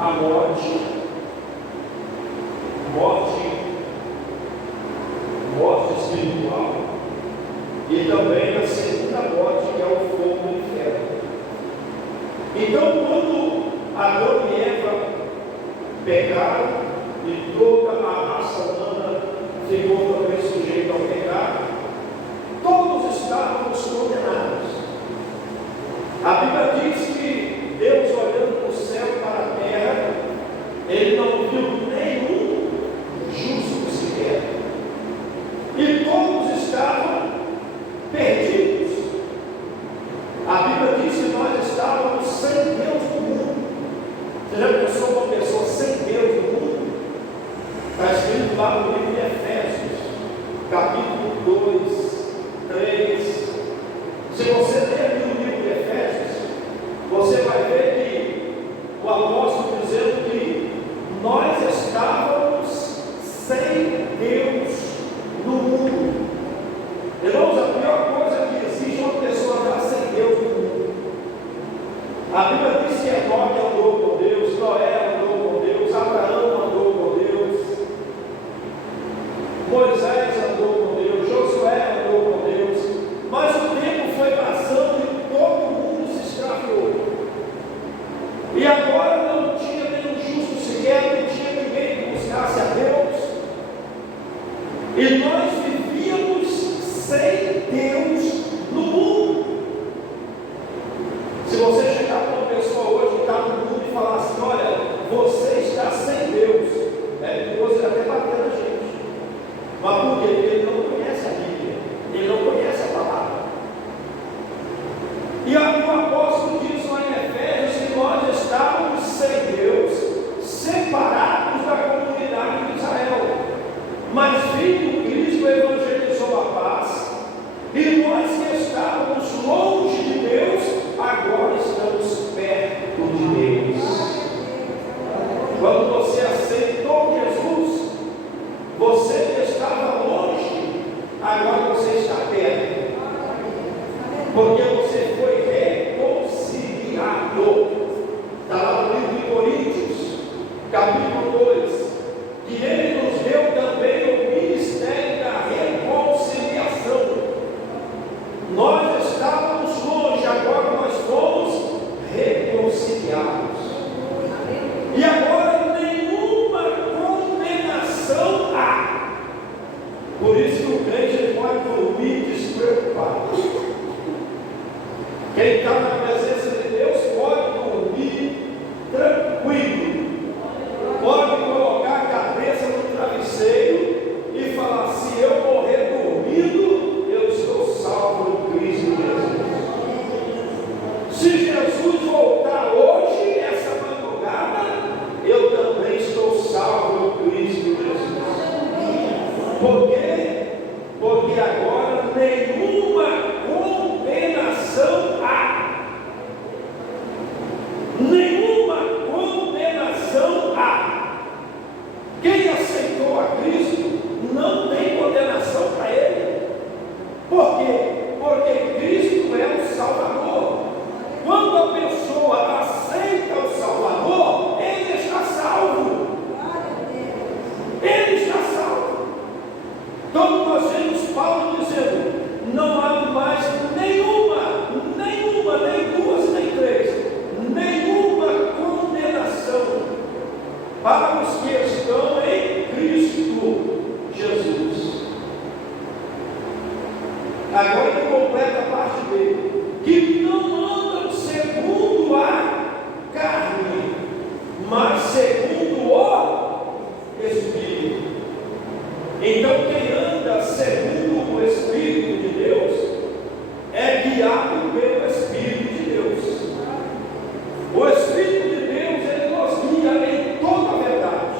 a morte espiritual, e também a segunda morte, que é o fogo do inferno. Então, quando Adão e Eva pecaram e toda a raça humana ficou também sujeita ao pecado, todos estávamos condenados. A Bíblia diz que Deus, olhando do céu para a terra, Ele não viu nenhum justo sequer, e todos estavam perdidos. A Bíblia diz que nós estávamos sem Deus no mundo. Você já pensou uma pessoa sem Deus no mundo? Está escrito lá no livro de Efésios, capítulo 2, 3. Se você ler aqui no livro de Efésios, você vai ver que o apóstolo dizendo que nós estávamos sem Deus no mundo. Irmãos, a pior coisa que existe é uma pessoa estar sem Deus no mundo. A Bíblia diz que Enoque andou com Deus, Noé andou com Deus, Abraão andou com Deus, Moisés andou com Deus, Josué andou com Deus, mas o tempo foi passando e todo mundo se extraviou. E agora não tinha nenhum justo sequer, não tinha ninguém que buscasse a Deus. E nós vivíamos sem Deus no mundo. Se você chegar para uma pessoa hoje que está no mundo e falar assim: olha, você está sem Deus, é perigoso ele até bater na gente. Mas por quê? Porque ele não conhece a Bíblia, ele não conhece a palavra. E o apóstolo diz lá em Efésios que nós estávamos sem Deus, separados da comunidade de Israel. Mas vindo Cristo evangelizou a paz, e nós que estávamos longe de Deus, agora estamos perto de Deus. Quando você aceitou Jesus, você que estava longe, agora você está perto, porque você foi reconciliado. Está lá no livro de Coríntios, capítulo 2, que Ele nos deu também o ministério da reconciliação. Nós estávamos longe, agora nós fomos reconciliados. E agora nenhuma condenação há. Por isso que o crente ele pode dormir despreocupado. Quem está na presença de Deus pode dormir tranquilo. Pode colocar a cabeça no travesseiro e falar: se eu morrer dormindo, eu estou salvo em Cristo Jesus. Se Jesus voltar hoje, essa madrugada, eu também estou salvo em Cristo Jesus. Por quê? Porque agora nenhuma condenação há. Nenhuma condenação há. Quem aceitou a Cristo não tem condenação para ele. Por quê? Porque Cristo é o Salvador. Quando a pessoa aceita o Salvador, ele está salvo. Ele está salvo. Então nós vemos Paulo dizendo: não há mais nenhuma, nem duas, nem três, nenhuma condenação para os que estão em Cristo Jesus. Agora ele completa a parte dele: que não andam segundo a carne, mas segundo o Espírito. Então quem anda segundo o Espírito de Deus é guiado pelo Espírito de Deus. O Espírito de Deus, ele nos guia em toda a verdade.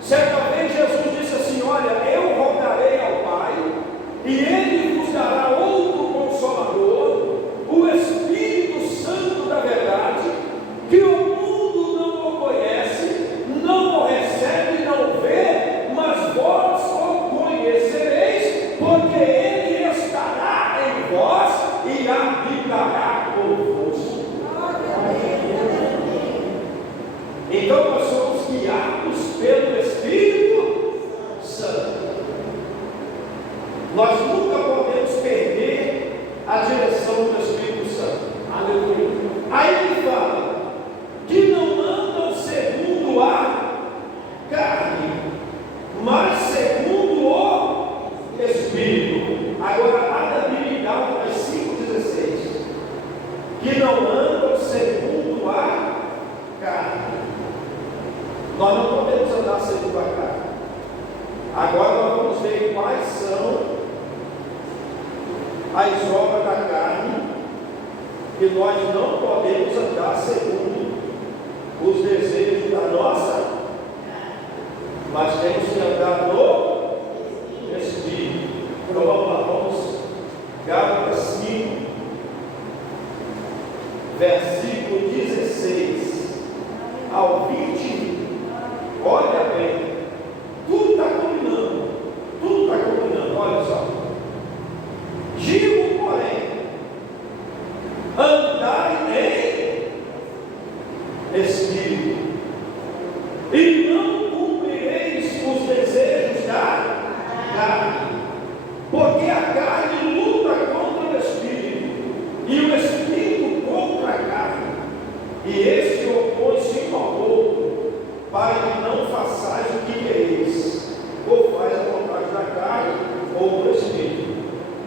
Certa vez Jesus disse assim: olha, eu rogarei ao Pai, e Ele vos dará outro Consolador, o Espírito as obras da carne, que nós não podemos andar segundo os desejos da nossa, mas temos que andar no Espírito. Então vamos lá, vamos, Gálatas 5, versículo 16 ao 21. Olha bem, tudo está combinando, olha só. Digo, porém, andai em Espírito, e não cumprireis os desejos da carne, porque a carne luta contra o Espírito, e o Espírito contra a carne, e este opõe-se um ao outro, para que não façais o que quereis, ou faz a vontade da carne, ou do Espírito.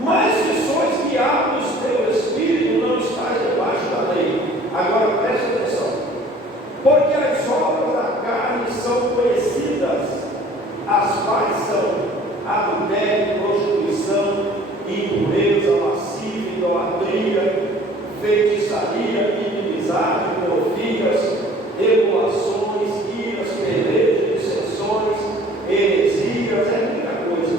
Mas se sois guiados pelo Espírito, não estáis debaixo da lei. Agora presta atenção, porque as obras da carne são conhecidas, as quais são adultério, prostituição, impureza, lascívia, idolatria, feitiçaria, inimizade, porfias, emulações, iras, pelejas, dissensões, heresias, é muita coisa,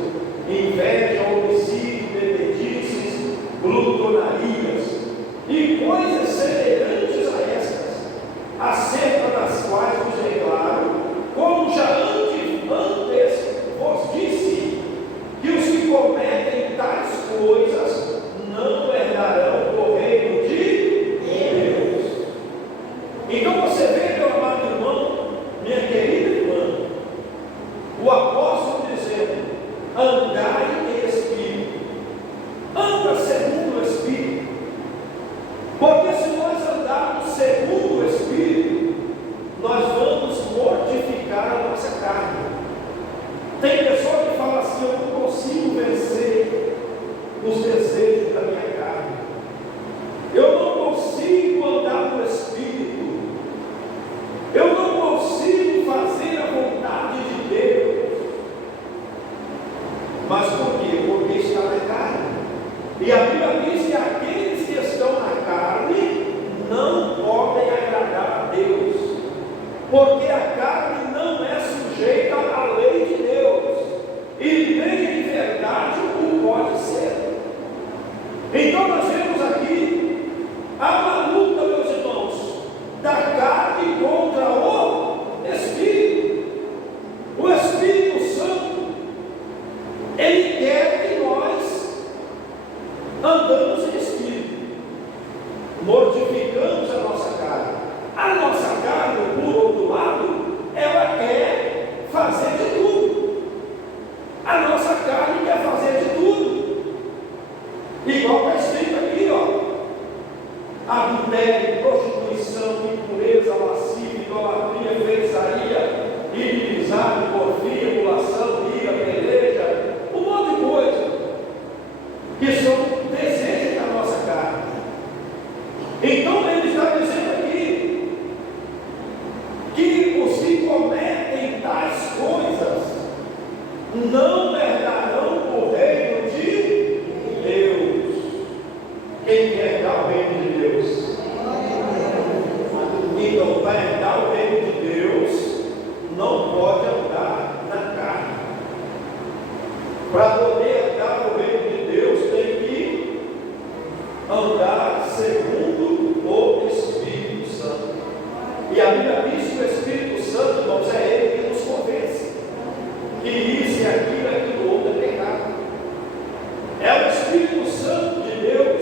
inveja, homicídio, bebedices, glutonarias e coisas semelhantes a estas, acerca das quais vos declaro, como já antes vos disse, que os que cometem tais coisas não herdarão o reino de Deus. Então você vê, meu amado irmão, minha querida irmã, o apóstolo dizendo: andai em Espírito, anda segundo o Espírito, porque se nós andarmos segundo o Espírito, nós vamos mortificar a nossa carne. Tem pessoa que fala assim: eu não consigo vencer os desejos da minha carne, eu não consigo andar no Espírito, eu não consigo fazer a vontade de Deus. Mas por quê? Porque está na carne. E a Bíblia diz que aqueles que estão na carne não podem agradar a Deus, porque a carne não é sujeita à lei de Deus, e nem em verdade o pode ser. Então nós vemos aqui a luta, meus irmãos, da carne contra o Espírito. O Espírito Santo, ele quer que nós andamos em Espírito, mortificamos a nossa carne. A nossa carne, por outro lado, ela quer fazer de tudo. A nossa carne quer fazer de tudo. Igual está escrito aqui, ó: adultério, prostituição, impureza, lascívia, idolatria, feitiçaria, inimizade, porfia, emulação, ira, peleja, um monte de coisa que são desejos da nossa carne. Então ele está dizendo aqui que os que cometem tais coisas não herdarão o reino de Deus. Quem quer herdar o reino de Deus? Então, para herdar o reino de Deus, não pode andar na carne. Para poder herdar o reino de Deus, tem que andar segundo o Espírito Santo. E a Bíblia diz que o Espírito Santo, irmãos, é ele que nos convence que isso e aquilo, outro é pecado. É o Espírito Santo de Deus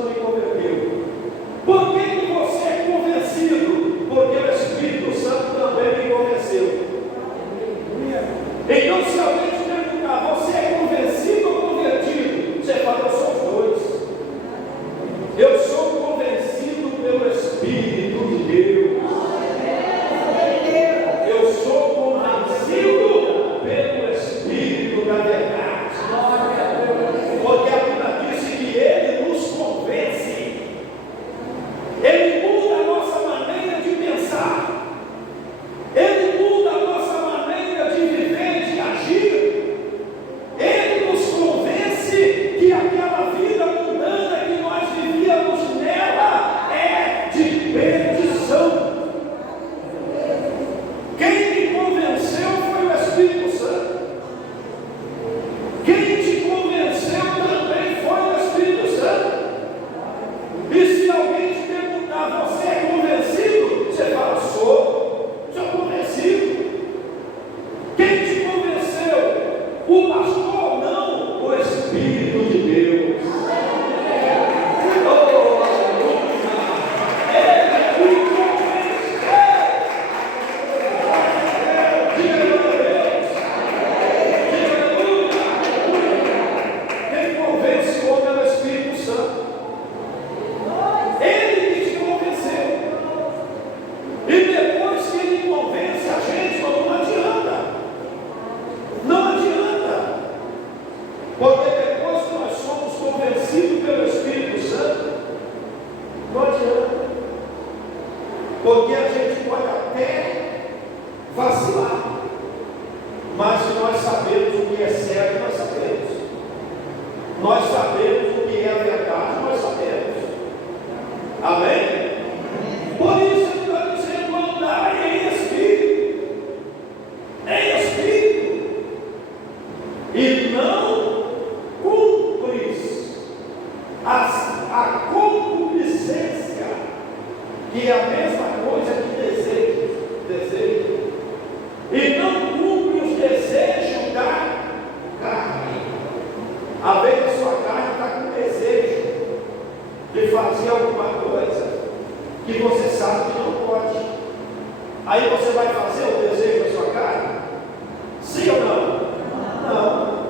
Santo me converteu. Por que você é convencido? Porque o Espírito Santo também me convenceu. Então, se alguém te perguntar, você é convencido ou convertido? Você fala, eu sou os dois. Eu sou convencido pelo Espírito de Deus. Eu sou convencido pelo Espírito da verdade. Porque a Bíblia diz que Ele nos convence. Ele muda a nossa maneira de pensar. Ele muda a nossa maneira de viver, de agir. Ele nos convence que aquela vida mundana que nós vivíamos nela é de perdição. Quem me convenceu foi o Espírito Santo. Quem te convenceu também foi o Espírito Santo. E se alguém te perguntar, você é convencido? Você fala, sou convencido. Quem te convenceu? O pastor? Não, o Espírito de Deus. Oh, aleluia! Ele me convenceu. Diga aleluia. Diga aleluia. Quem convence o homem é o Espírito Santo. Ele que te convenceu. E depois que ele convence a gente, não adianta. Não adianta. Porque depois que nós somos convencidos pelo Espírito Santo, não adianta. Porque a gente pode até vacilar. Mas se nós sabemos o que é certo, nós sabemos. Nós sabemos o que é a verdade, nós sabemos. Amém? Por isso ele está dizendo, andar em Espírito. Em Espírito. E não cumpres a concupiscência, que é a mesma coisa que desejo. E não cumpre os desejos da carne. Às vezes a sua carne está com desejo de fazer alguma coisa que você sabe que não pode. Aí você vai fazer o desejo da sua carne? Sim ou não? Não.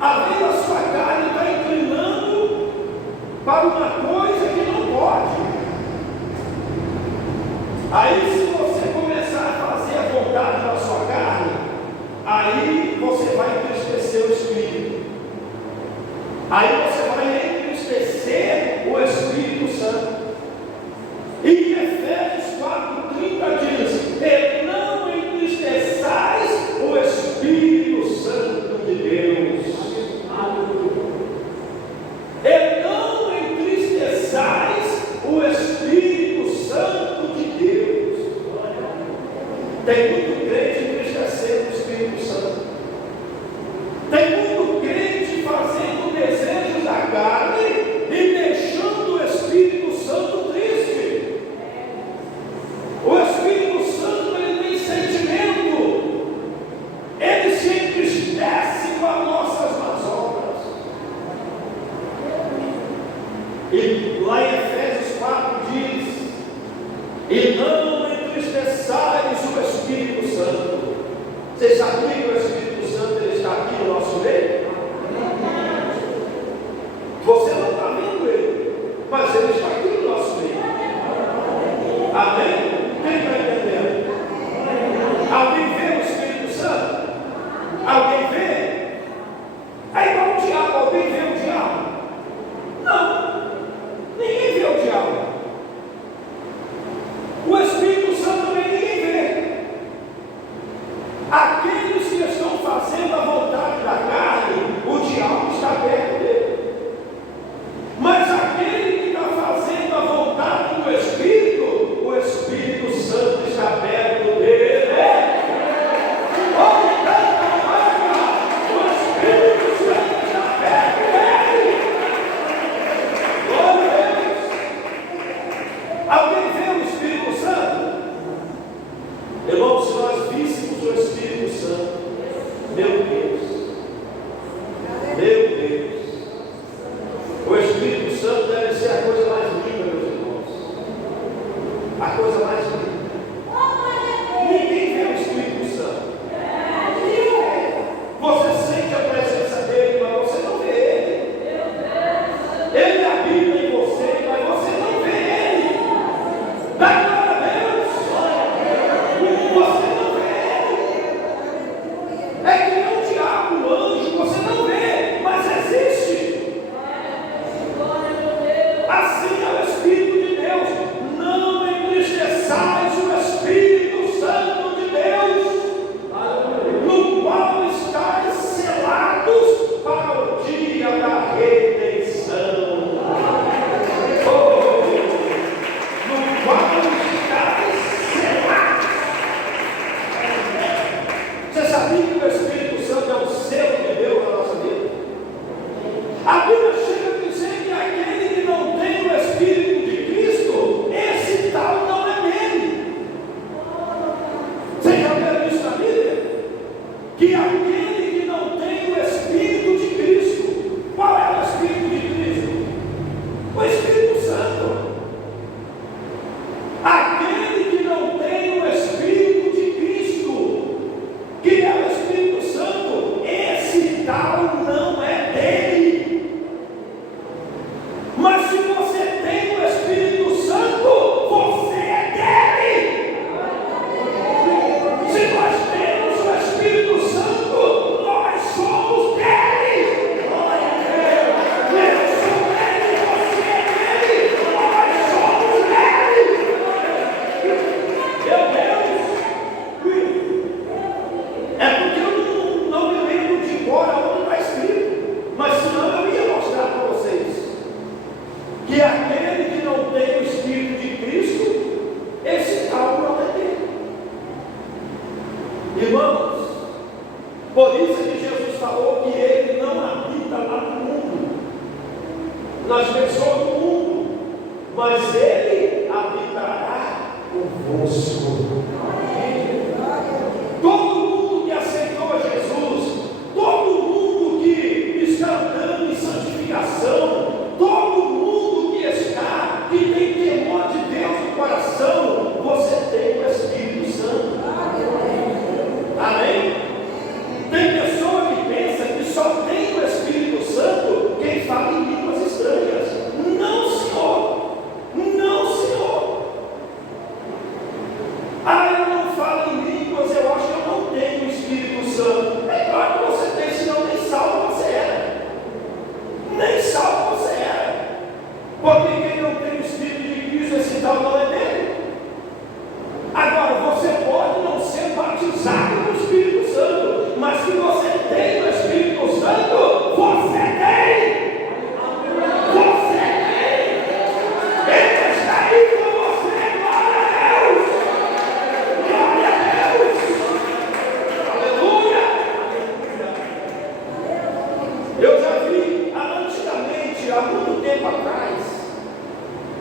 Às vezes a sua carne está inclinando para uma coisa que não pode. Aí se você começar a fazer a vontade da sua carne, aí você vai entristecer o Espírito. Aí você vai entristecer o Espírito Santo. E em Efésios 4:30 diz, e não entristeçais o Espírito Santo de Deus. E não entristeçais o Espírito Santo de Deus. Tem muito crente entristecendo o Espírito Santo. Tem muito crente fazendo desejos da carne e deixando o Espírito Santo triste. O Espírito Santo, ele tem sentimento. Ele se entristece com as nossas más obras. E lá em Efésios 4 diz, e não entristeçais o Espírito Santo. Você sabia que o Espírito Santo ele está aqui no nosso meio? Você não está vendo ele, mas ele está aqui no nosso meio. Amém? Quem está entendendo? Alguém vê o Espírito Santo? Alguém vê? É igual o diabo. Alguém vê o diabo? Não. Ninguém vê o diabo. O Espírito Santo também ninguém vê. Aqueles que estão fazendo a vontade da carne, o diabo está perto dele. Mas aquele que está fazendo a vontade do Espírito, o Espírito Santo está perto dele. Oh, o Espírito Santo é o selo de Deus na nossa vida? A Bíblia chega a dizer que aquele que não tem o Espírito de Cristo, esse tal não é dele. Vocês já viram isso na Bíblia? Que aquele que não tem o Espírito de Cristo, qual é o Espírito de Cristo? O Espírito Santo. Aquele que não tem o Espírito de Cristo, que é o Espírito Santo, esse tal não é dele. Mas se você tem o Espírito Santo, você é dele. Se nós temos o Espírito Santo, nós somos dele. Eu sou dele, você é dele, nós somos dele. Meu Deus! É porque eu não me lembro de cor onde está escrito, mas senão eu ia mostrar para vocês que aquele que não tem o Espírito de Cristo, esse tal não é dele. Irmãos, por isso que Jesus falou que ele não habita lá no mundo. Nós pessoas do mundo, mas ele habitará convosco. Todo mundo que aceitou a Jesus, todo mundo que está andando em santificação, todo mundo que está, que tem temor de Deus no coração, você tem o Espírito Santo. Amém? Tem pessoa que pensa que só tem o Espírito Santo quem fala em línguas estranhas. Não, senhor. Não, senhor. Ah, eu não falo em línguas, eu acho que eu não tenho o Espírito Santo. É claro que você tem, senão nem salvo você era. Nem salvo você era. Porque quem não tem o Espírito de Cristo, esse tal não é dele. Agora, você pode não ser batizado no Espírito Santo, mas se você tem o Espírito Santo, você tem. Você tem. Ele está aí com você. Glória a Deus. Glória a Deus. Aleluia. Eu já vi antigamente, há muito tempo atrás,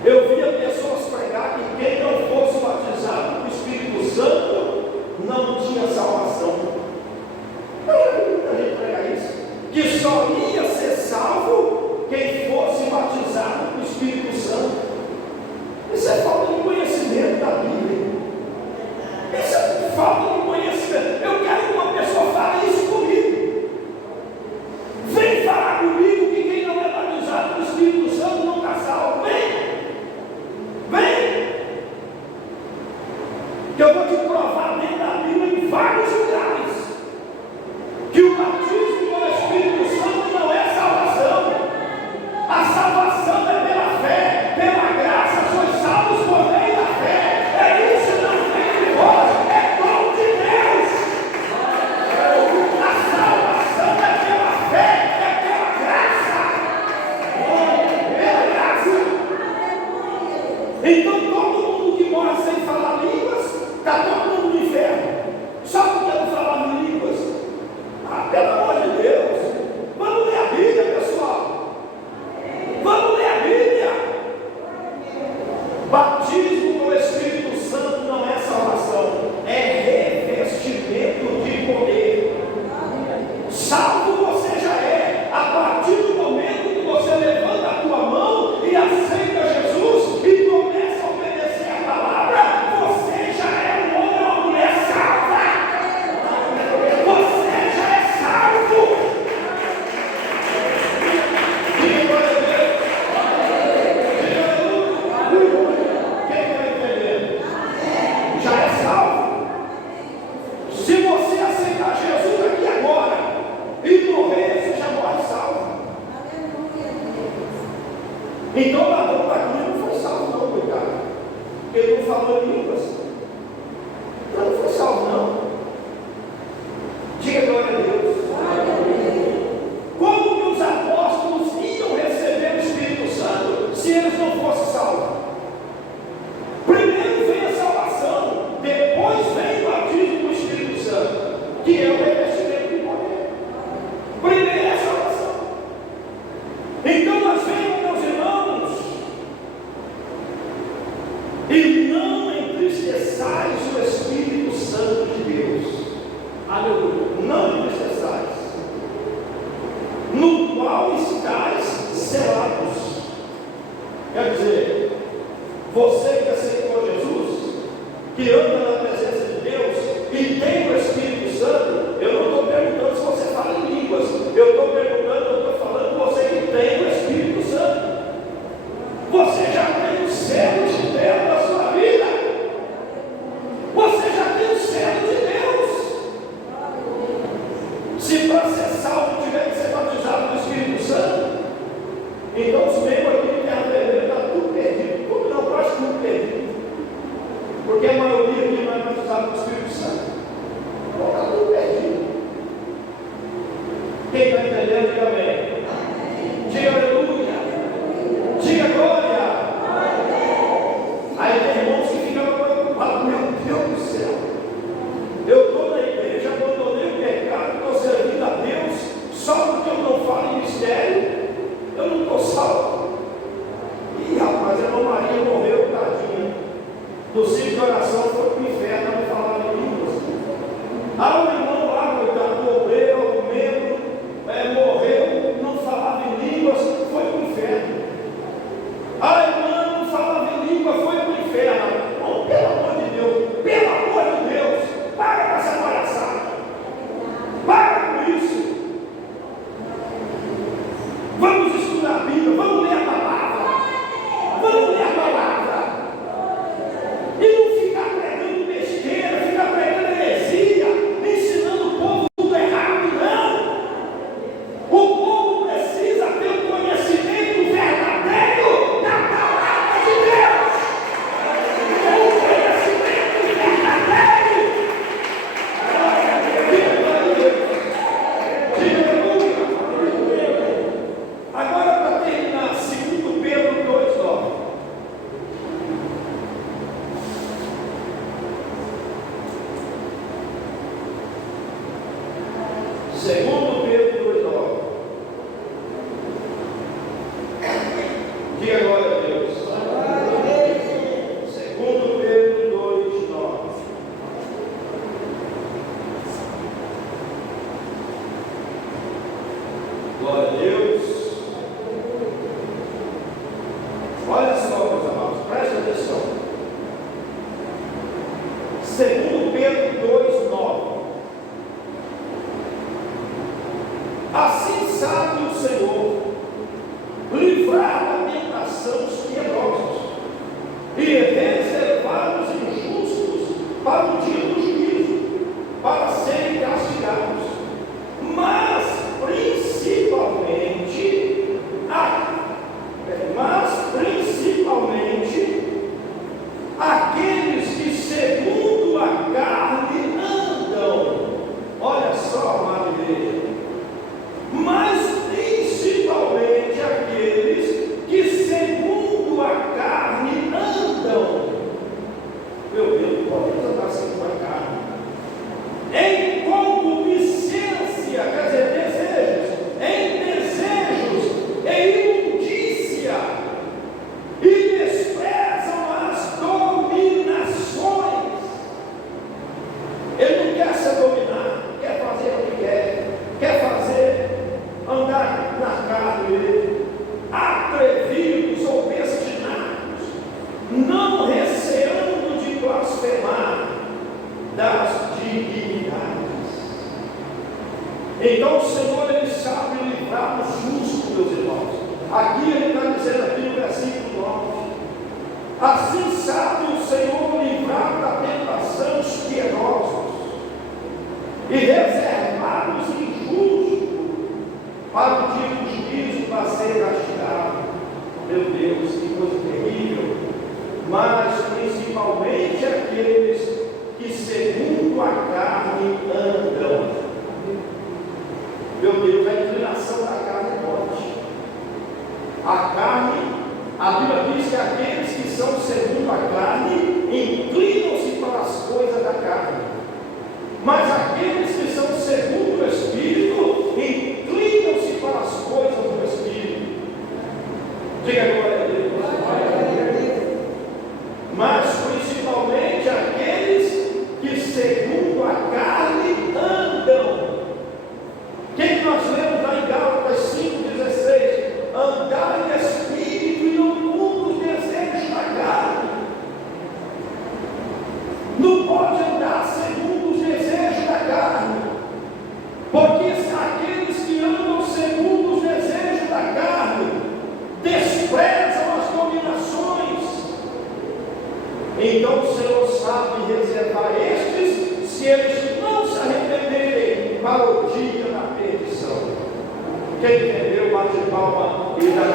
eu via pessoas pregar que quem não fosse batizado com o Espírito Santo não tinha salvação. Eu já vi muita gente pregar isso, que só ia ser salvo quem fosse batizado com o Espírito Santo. Isso é falta de conhecimento da Bíblia. Isso é falta de conhecimento. Eu quero que uma pessoa fale isso comigo. Vem falar comigo que quem não é batizado com o Espírito Santo não está salvo. Vem! Vem! Que eu vou te provar dentro da Bíblia em vários lugares que o batismo com o Espírito Santo não é salvação. A salvação é pela fé, pela graça, sois salvos por meio da fé. É isso, não vem de vós, é dom de Deus. A salvação é pela fé, é pela graça. Pela graça. Então todo mundo que mora sem falar línguas, está todo mundo no inferno. Só porque não falava em línguas. Ah, pelo amor Você que aceitou Jesus, que anda na presença de Deus e tem o Espírito Santo, eu não estou perguntando se você fala em línguas, eu estou perguntando, eu estou falando você que tem o Espírito Santo. Você já tem o selo de Deus na sua vida. Você já tem o selo de Deus. Se para ser salvo tiver que ser batizado no Espírito Santo, então os membros aqui de Terra Vermelha está tudo perdido. Tudo não, quase tudo perdido. Porque a maioria aqui não é batizado no Espírito Santo. Então está tudo perdido. Quem está entendendo, diga amém. Diga aleluia. Diga glória. Aí tem irmãos que ficam preocupados. Meu Deus do céu. Eu estou na igreja, abandonei o pecado, estou servindo a Deus, só porque eu não falo em mistério, eu não estou salvo. E rapaz, a irmã Maria morreu, tadinha. No ciclo de oração foi para o inferno, não falava em línguas. Ah, o irmão lá, coitado, o obreiro, o membro, morreu, não falava em línguas, foi para o inferno. A irmã não falava em língua, foi para o inferno. Oh, pelo amor de Deus, para com essa palhaçada. Para com isso. Vamos estudar a Bíblia, vamos ler a palavra. Vamos ler a palavra. E não ficar pregando besteira, ficar pregando heresia, ensinando o povo tudo errado, não. O povo precisa ter o conhecimento verdadeiro da palavra de Deus. O conhecimento verdadeiro. Agora, para terminar, 2 Pedro 2,9. Segundo Pedro 2,9. Diga glória a Deus. Segundo Pedro 2,9. Glória a Deus. Olha só, meus amados, presta atenção. Segundo Pedro 2,9. Assim sabe o Senhor livrar da tentação os piedosos e reservar os injustos para o dia do juízo, para serem castigados, mas principalmente aqueles que segundo a carne andam. Olha só, amada igreja. Mas principalmente aqueles que segundo a carne andam. Meu Deus, pode andar segundo a carne. Em concupiscência, quer dizer, desejos, em imundícia, e desprezam as dominações. Ele não quer se dominar, quer fazer o que quer fazer, andar na carne, atrevidos ou obstinados, não receando de blasfemar das dignidades. Então o Senhor, Ele sabe livrar o justo, meus irmãos. Aqui Ele está dizendo aqui no versículo 9: assim sabe o Senhor livrar da tentação os piedosos e reservar os injustos para o dia do juízo, para ser castigado. Meu Deus, que coisa terrível! Mas principalmente aqueles que segundo a carne andam. Meu Deus, a inclinação da carne é morte. A carne, a Bíblia diz que aqueles que são segundo a carne inclinam-se para as coisas da carne, mas aqueles que são segundo o Espírito inclinam-se para as coisas do Espírito. Diga glória a Deus. Mas principalmente aqueles que segundo a carne andam. Quem nós lemos lá em Gálatas 5,16? Andar em espírito e não cumprir os desejos da carne. Quem entendeu, bate palma e dá